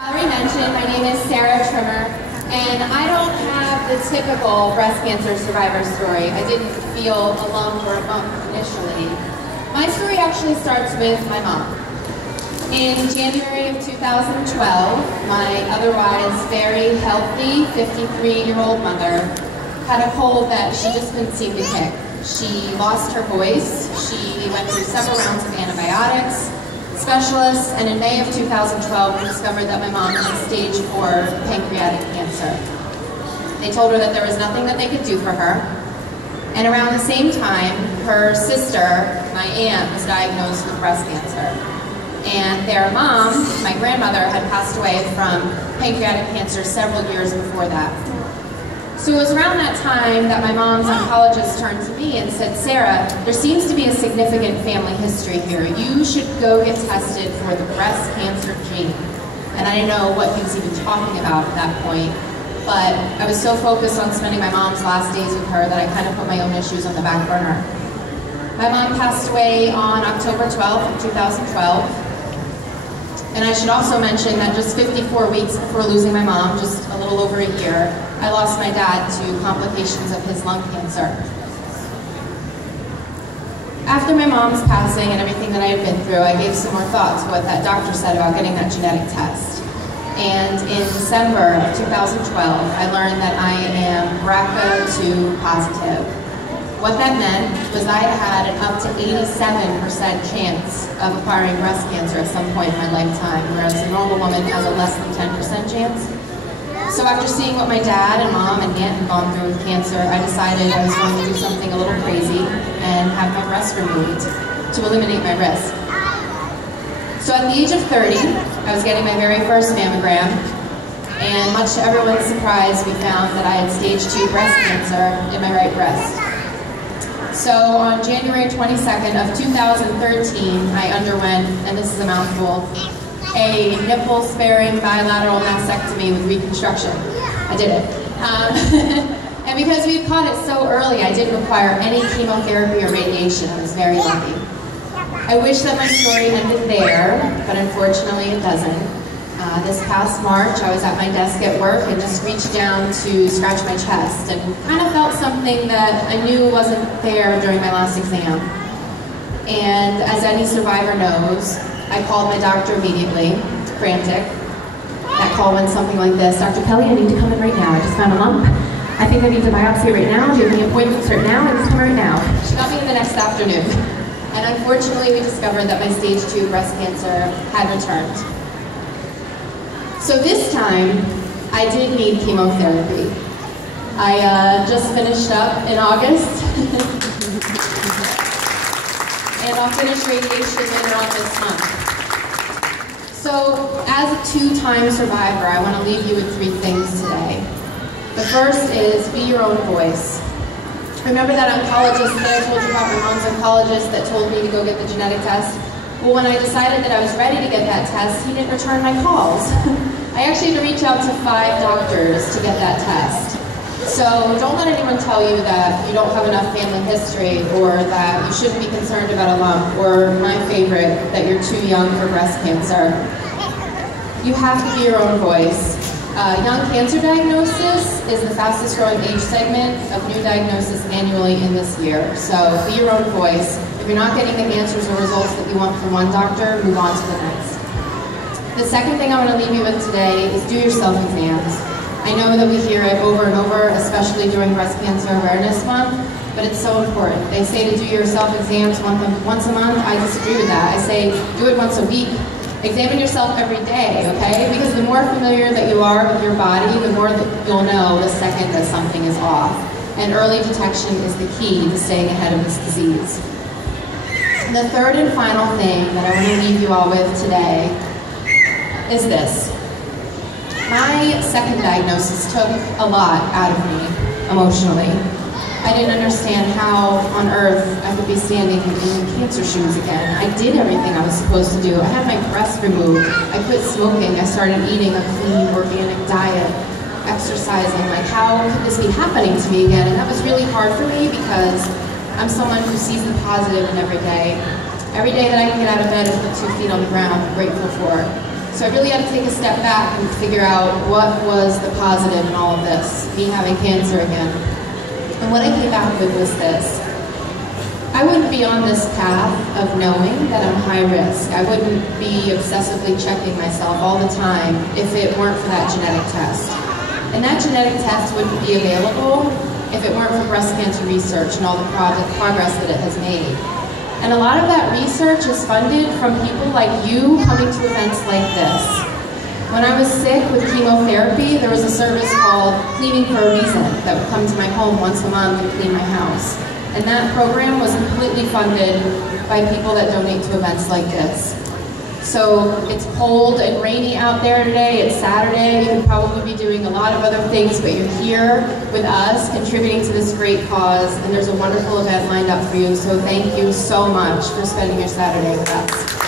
Valerie mentioned, my name is Sarah Trimmer, and I don't have the typical breast cancer survivor story. I didn't feel a lump or a bump initially. My story actually starts with my mom. In January of 2012, my otherwise very healthy 53-year-old mother had a cold that she just couldn't seem to kick. She lost her voice, she went through several rounds of antibiotics, specialists, and in May of 2012 we discovered that my mom had stage 4 pancreatic cancer. They told her that there was nothing that they could do for her, and around the same time her sister, my aunt, was diagnosed with breast cancer. And their mom, my grandmother, had passed away from pancreatic cancer several years before that. So it was around that time that my mom's oncologist turned to me and said, Sarah, there seems to be a significant family history here. You should go get tested for the breast cancer gene. And I didn't know what he was even talking about at that point, but I was so focused on spending my mom's last days with her that I kind of put my own issues on the back burner. My mom passed away on October 12th of 2012. And I should also mention that just 54 weeks before losing my mom, just a little over a year, I lost my dad to complications of his lung cancer. After my mom's passing and everything that I had been through, I gave some more thought to what that doctor said about getting that genetic test. And in December of 2012, I learned that I am BRCA2 positive. What that meant was I had an up to 87% chance of acquiring breast cancer at some point in my lifetime, whereas a normal woman has a less than 10% chance. So after seeing what my dad and mom and aunt had gone through with cancer, I decided I was going to do something a little crazy and have my breast removed to eliminate my risk. So at the age of 30, I was getting my very first mammogram, and much to everyone's surprise, we found that I had stage 2 breast cancer in my right breast. So on January 22nd of 2013, I underwent, and this is a mouthful, a nipple-sparing bilateral mastectomy with reconstruction. I did it. And because we had caught it so early, I didn't require any chemotherapy or radiation. I was very lucky. I wish that my story ended there, but unfortunately it doesn't. This past March, I was at my desk at work and just reached down to scratch my chest and kind of felt something that I knew wasn't there during my last exam. And as any survivor knows, I called my doctor immediately, frantic. That call went something like this: Dr. Kelly, I need to come in right now. I just found a lump. I think I need to biopsy right now. Do you have any appointments right now? I need to come right now. She got me in the next afternoon. And unfortunately, we discovered that my stage 2 breast cancer had returned. So this time, I did need chemotherapy. I just finished up in August, and I'll finish radiation later on this month. So as a 2-time survivor, I want to leave you with 3 things today. The first is be your own voice. Remember that oncologist that I told you about, my mom's oncologist that told me to go get the genetic test? Well, when I decided that I was ready to get that test, he didn't return my calls. I actually had to reach out to 5 doctors to get that test. So don't let anyone tell you that you don't have enough family history, or that you shouldn't be concerned about a lump, or my favorite, that you're too young for breast cancer. You have to be your own voice. Young cancer diagnosis is the fastest growing age segment of new diagnosis annually in this year. So be your own voice. If you're not getting the answers or results that you want from one doctor, move on to the next. The second thing I want to leave you with today is do your self-exams. I know that we hear it over and over, especially during Breast Cancer Awareness Month, but it's so important. They say to do your self-exams once a month. I disagree with that. I say do it once a week. Examine yourself every day, okay? Because the more familiar that you are with your body, the more that you'll know the second that something is off. And early detection is the key to staying ahead of this disease. The third and final thing that I want to leave you all with today is this. My second diagnosis took a lot out of me emotionally. I didn't understand how on earth I could be standing in cancer shoes again. I did everything I was supposed to do. I had my breast removed. I quit smoking. I started eating a clean, organic diet, exercising. Like, how could this be happening to me again? And that was really hard for me because I'm someone who sees the positive in every day. Every day that I can get out of bed and put 2 feet on the ground, I'm grateful for. So I really had to take a step back and figure out what was the positive in all of this, me having cancer again. And what I came back with was this. I wouldn't be on this path of knowing that I'm high risk. I wouldn't be obsessively checking myself all the time if it weren't for that genetic test. And that genetic test wouldn't be available if it weren't for breast cancer research and all the progress that it has made. And a lot of that research is funded from people like you coming to events like this. When I was sick with chemotherapy, there was a service called Cleaning for a Reason that would come to my home once a month and clean my house. And that program was completely funded by people that donate to events like this. So it's cold and rainy out there today, it's Saturday, you could probably be doing a lot of other things, but you're here with us contributing to this great cause, and there's a wonderful event lined up for you, so thank you so much for spending your Saturday with us.